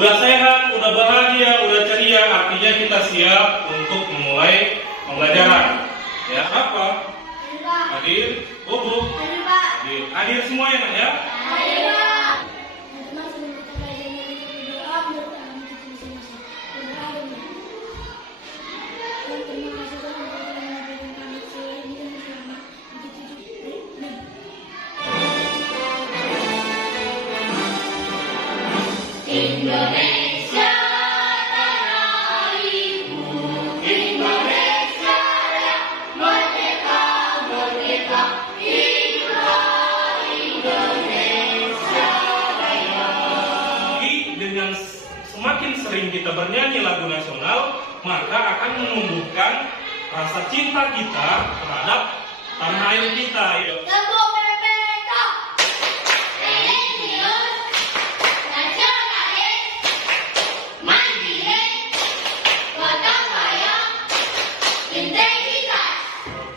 Udah sehat, udah bahagia, udah ceria, artinya kita siap untuk memulai pembelajaran. Ya, apa? Hadir, Bobo. Hadir. Hadir semua ya, Nak ya? Indonesia tanah airku, Indonesia Raya, merdeka, merdeka, hiduplah Indonesia Raya. Dengan semakin sering kita bernyanyi lagu nasional, maka akan menumbuhkan rasa cinta kita terhadap tanah air kita. Tepuk PPK, religius, nasionalis, mandiri, gotong royong, integritas.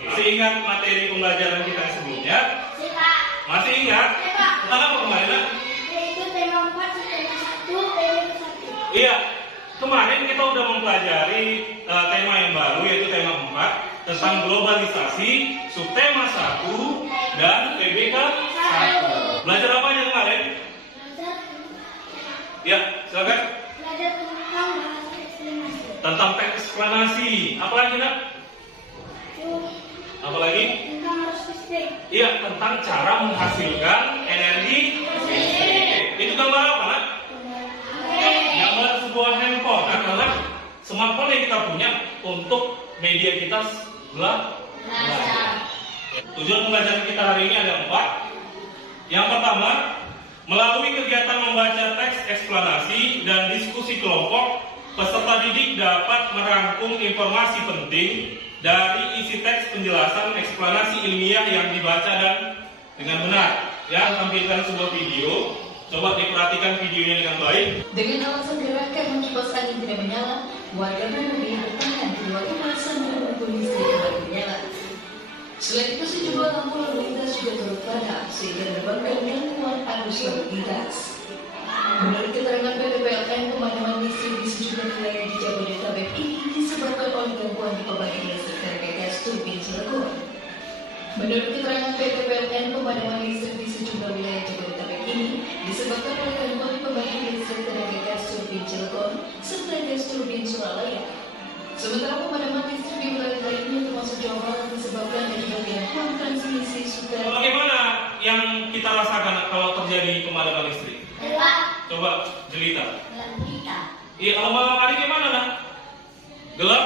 Masih ingat materi pembelajaran kita yang sebelumnya? Siapa? Masih ingat? Siapa? Tentang apa kemarin, Nak? Yaitu tema 4, tema 1, tema 1. Iya, kemarin kita udah mempelajari tema yang baru, yaitu tema 4 tentang globalisasi, subtema 1 dan PBK 1. Belajar apa aja kemarin? Ya, silakan. Belajar tentang bahasa eksplanasi. Tentang teks eksplanasi. Apa lagi, Nak? Apa lagi? Tentang arus listrik. Iya, tentang cara menghasilkan energi listrik. Itu gambar apa, Nak? Gambar sebuah handphone. Nah, karena smartphone yang kita punya untuk media kita belajar. Tujuan pembelajaran kita hari ini ada 4. Yang pertama, melalui kegiatan membaca teks eksplanasi dan diskusi kelompok, peserta didik dapat merangkum informasi penting dari isi teks penjelasan eksplanasi ilmiah yang dibaca dan dengan benar. Ya, tampilkan sebuah video. Coba diperhatikan videonya dengan baik. Dengan alasan gerakan kipas angin tidak menyala, warga lebih bertahan keluar rumah sambil menunggu listrik kembali menyala. Selain itu, sejumlah lampu lalu lintas juga turut padam sehingga menyebabkan gangguan arus lalu lintas. Menurut keterangan PPPLN, pemadaman listrik di sejumlah wilayah di Jabodetabek ini disebabkan oleh gangguan di pembangkit listrik tenaga gas turbin Cilegon. Menurut keterangan PPPLN, pemadaman listrik di sejumlah wilayah Jabodetabek ini disebabkan oleh gangguan pembangkit listrik tenaga gas turbin Cilegon serta gas turbin Suralaya. Sementara pemadaman listrik di wilayah lainnya termasuk Jawa Barat disebabkan akibat gangguan transmisi sudah. Bagaimana yang kita rasakan kalau terjadi pemadaman listrik? Gelap. Coba jelita. Gelap kita. Iya, kalau malam hari gimana, Nak? Gelap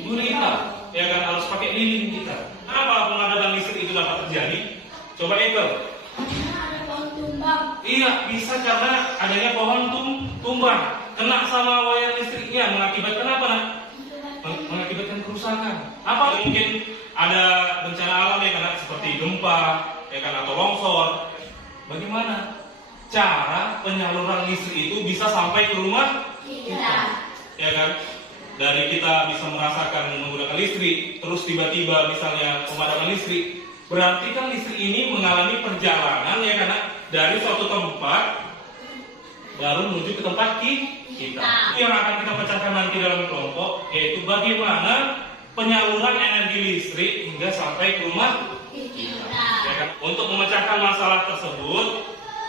gulita. Ya kan, harus pakai lilin kita. Kenapa pemadaman listrik itu dapat terjadi? Coba Ekel. Karena ada pohon tumbang. Iya, bisa karena adanya pohon tumbang. Kena sama wayar listriknya, mengakibatkan apa, Nak? Mengakibatkan kerusakan. Apa mungkin ada bencana alam ya kan, seperti gempa, ya kan, atau longsor. Bagaimana cara penyaluran listrik itu bisa sampai ke rumah kita? Ya kan? Dari kita bisa merasakan menggunakan listrik, terus tiba-tiba misalnya pemadaman listrik, berarti kan listrik ini mengalami perjalanan ya kan, dari suatu tempat baru menuju ke tempat kita. Itu yang akan kita pecahkan nanti dalam kelompok, yaitu bagaimana penyaluran energi listrik hingga sampai ke rumah kita. Ya kan? Untuk memecahkan masalah tersebut,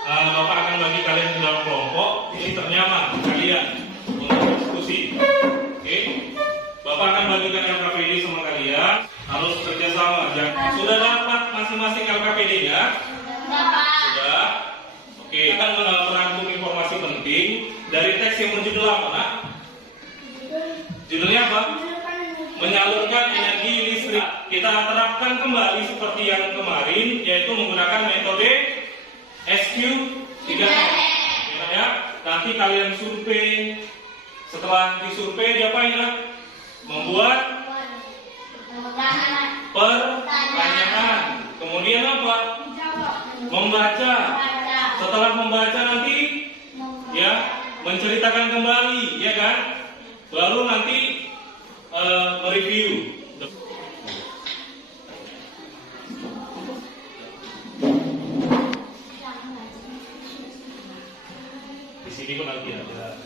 Bapak akan bagi kalian ke dalam kelompok. Ini ternyaman kalian untuk diskusi. Oke? Bapak akan bagikan LKPD sama kalian. Harus kerjasama. Sudah dapat masing-masing LKPD-nya? Sudah. Oke, kita merangkum informasi penting dari teks yang berjudul apa, Nak? Judulnya apa? Menyalurkan energi listrik. Kita terapkan kembali seperti yang kemarin, yaitu menggunakan metode SQ3M. Ya, nanti kalian survei. Setelah disurvei, diapain, Nak? Membuat pertanyaan. Kemudian apa? Membaca. Setelah membaca nanti ya menceritakan kembali, ya kan? Baru nanti mereview. Di sini pun nanti ada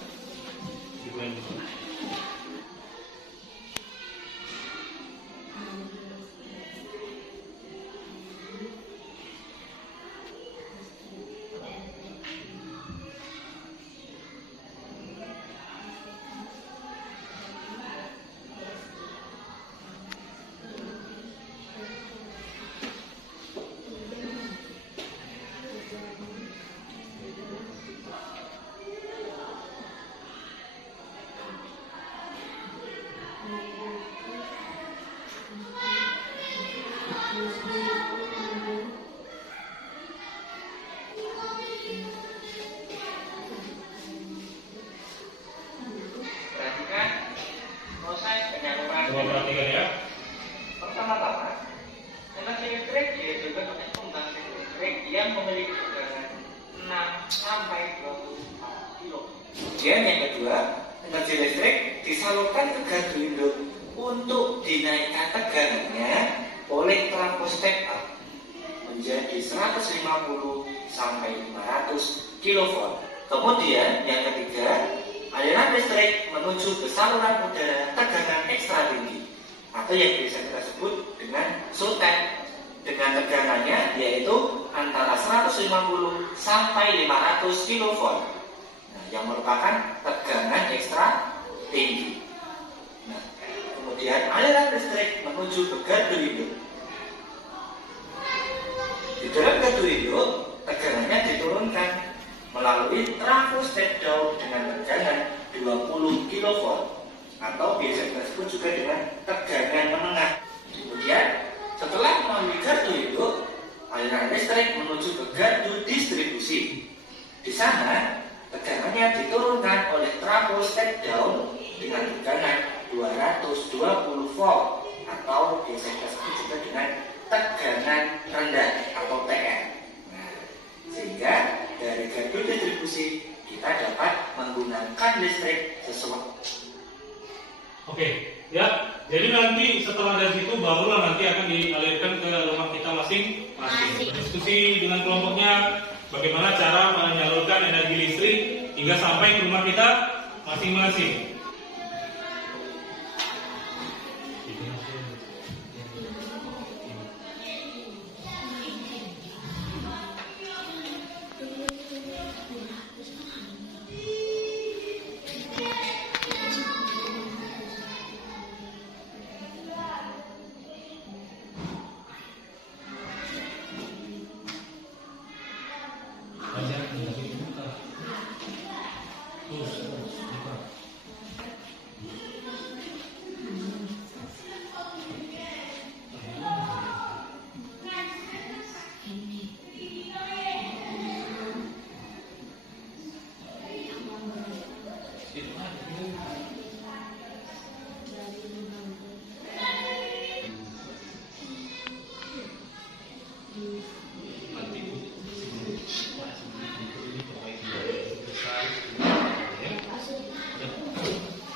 Perhatikan proses penyaluran. Coba perhatikan ya. Pertama-tama, energi listrik dihasilkan oleh pembangkit listrik yang memiliki tegangan 6 sampai 24 kilo. Kemudian yang kedua, energi listrik disalurkan ke gardu induk untuk dinaikkan tegangannya oleh trafo step up menjadi 150 sampai 500 kV. Kemudian yang ketiga, aliran listrik menuju ke saluran udara tegangan ekstra tinggi atau yang biasa kita sebut dengan SOTEP dengan tegangannya yaitu antara 150 sampai 500 kV. Nah, yang merupakan tegangan ekstra tinggi. Nah, kemudian aliran listrik menuju ke gardu induk. Di dalam gardu induk, tegangannya diturunkan melalui trafo step down dengan tegangan 20 kV atau biasa kita sebut juga dengan tegangan menengah. Kemudian setelah melalui gardu induk, aliran listrik menuju ke gardu distribusi. Di sana tegangannya diturunkan oleh trafo step down dengan tegangan 220 volt atau biasa kita sebut juga dengan tegangan rendah atau TR. Nah, sehingga dari gardu distribusi kita dapat menggunakan listrik sesuai. Oke, ya. Jadi nanti setelah dari situ barulah nanti akan dialirkan ke rumah kita masing-masing. Diskusi dengan kelompoknya bagaimana cara menyalurkan energi listrik hingga sampai ke rumah kita masing-masing.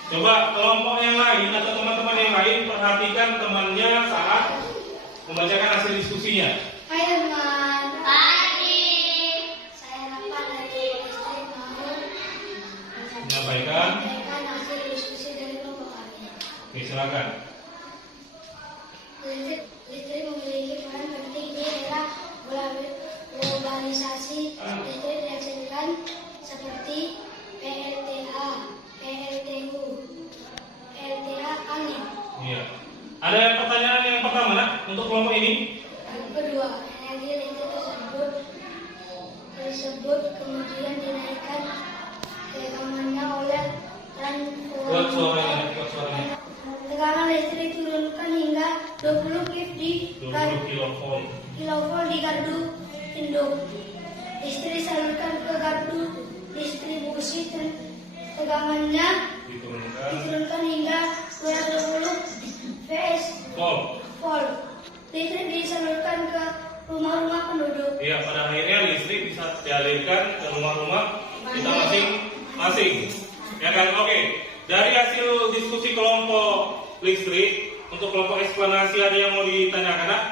Coba kelompok yang lain atau teman-teman yang lain perhatikan temannya saat membacakan hasil diskusinya. Hai teman. Pagi. Saya Rafa dari listrik mau Menyampaikan. hasil diskusi dari kelompok kami. Oke, silakan. Listrik memiliki peran penting di era globalisasi. Listrik dihasilkan seperti PLTA, PLTU, LTA angin. Iya. Ada pertanyaan yang pertama nak untuk kelompok ini? Yang kedua, energi listrik tersebut kemudian dinaikkan tegangannya oleh Buat suaranya, buat suaranya. Tegangan listrik turunkan hingga 20 kV di 20 kilovolt. kilovolt di gardu induk. Listrik salurkan ke gardu distribusi tegangannya diturunkan hingga 220 volt. Listrik disalurkan ke rumah-rumah penduduk. Iya, pada akhirnya listrik bisa dialirkan ke rumah-rumah kita masing-masing. Ya kan? Oke. Dari hasil diskusi kelompok listrik, untuk kelompok eksplanasi ada yang mau ditanyakan? Nak?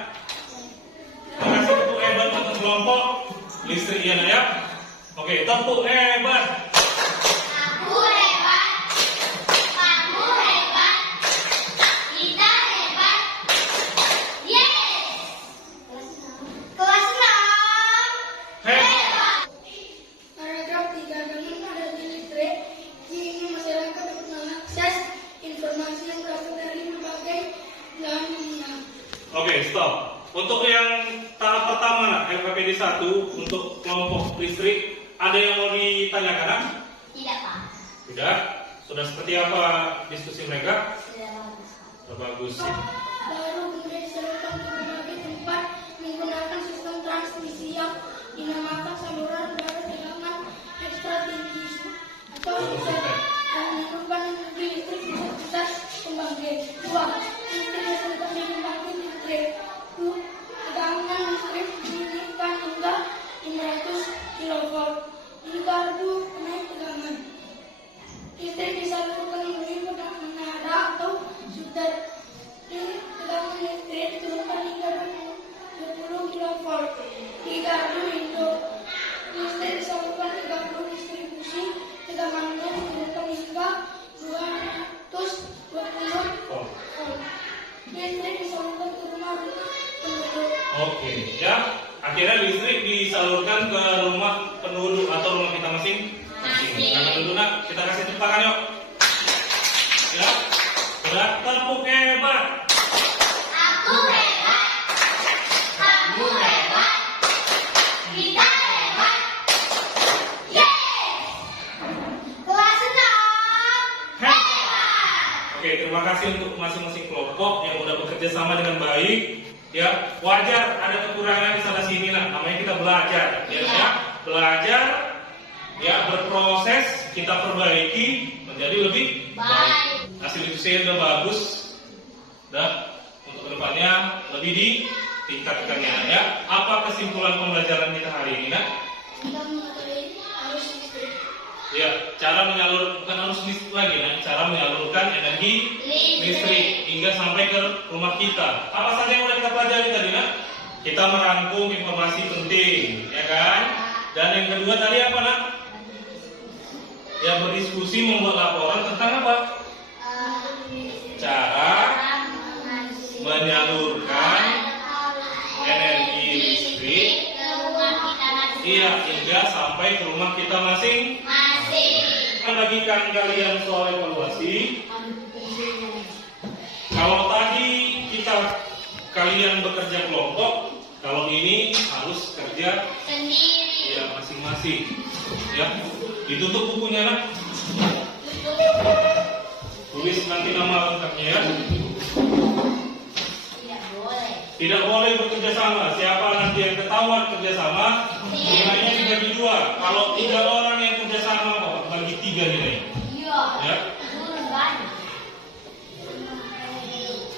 Terima kasih tepuk hebat untuk kelompok listrik ya nak ya. Oke, tepuk hebat. Aku hebat. LKPD 1 untuk kelompok listrik. Ada yang mau ditanyakan? Nak? Tidak, Pak. Tidak. Sudah seperti apa diskusi mereka? Sudah bagus, Pak. Sudah bagus. Baru kemudian diseluruhkan ke berbagai tempat menggunakan sistem transmisi yang dinamakan saluran udara tegangan ekstra tinggi atau sudah yang menurunkan energi listrik di sekitar pembangkit. 2. Listrik diseluruhkan di pembangkit listrik. Tegangan listrik dinaikkan hingga 500 kV. Jika ada naik tegangan, listrik disalurkan melalui menara atau sudah tegangan listrik diturunkan hingga 20 kV. Di gardu Indo, listrik disalurkan 30 distribusi tegangannya diturunkan hingga 220 volt. Listrik disalurkan ke rumah penduduk. Oke, ya. Akhirnya listrik disalurkan ke rumah penduduk atau rumah kita masing-masing. Karena dulu nak, kita kasih tempakan yuk. Ya, sudah tepuk hebat. Aku hebat, kamu hebat, kita hebat. Yeay! Kelas 6 hebat. Oke, terima kasih untuk masing-masing kelompok yang sudah bekerja sama dengan baik. Ya, wajar ada kekurangan di sana sini lah. Namanya kita belajar, ya. Belajar, ya, berproses, kita perbaiki menjadi lebih baik. Hasil diskusi udah bagus, dan untuk kedepannya lebih ditingkatkannya. Ya, apa kesimpulan pembelajaran kita hari ini, nak? Kita mengetahui arus listrik. Ya, cara menyalurkan arus listrik lagi, nah, cara menyalurkan energi listrik hingga sampai ke rumah kita. Apa saja yang udah kita pelajari tadi, nak? Kita merangkum informasi penting, ya kan? Dan yang kedua tadi apa, nak? Ya, berdiskusi, membuat laporan tentang apa? Cara menyalurkan energi listrik, iya, hingga sampai ke rumah kita masing-masing. Bagikan kalian soal evaluasi. Kalau tadi kalian bekerja kelompok, kalau ini harus kerja Sendiri. ya masing-masing. Ya, ditutup bukunya, nak. Tulis nanti nama lengkapnya ya. Tidak boleh bekerja sama. Siapa nanti yang ketahuan kerja sama, nilainya dibagi 2. Kalau 3 orang yang kerja sama, bagi 3 nilai. Ya,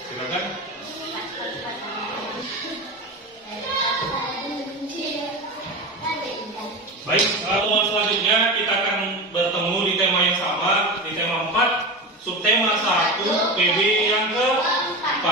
silakan. Baik, pertemuan selanjutnya kita akan bertemu di tema yang sama, di tema 4, subtema 1, PB yang ke-4.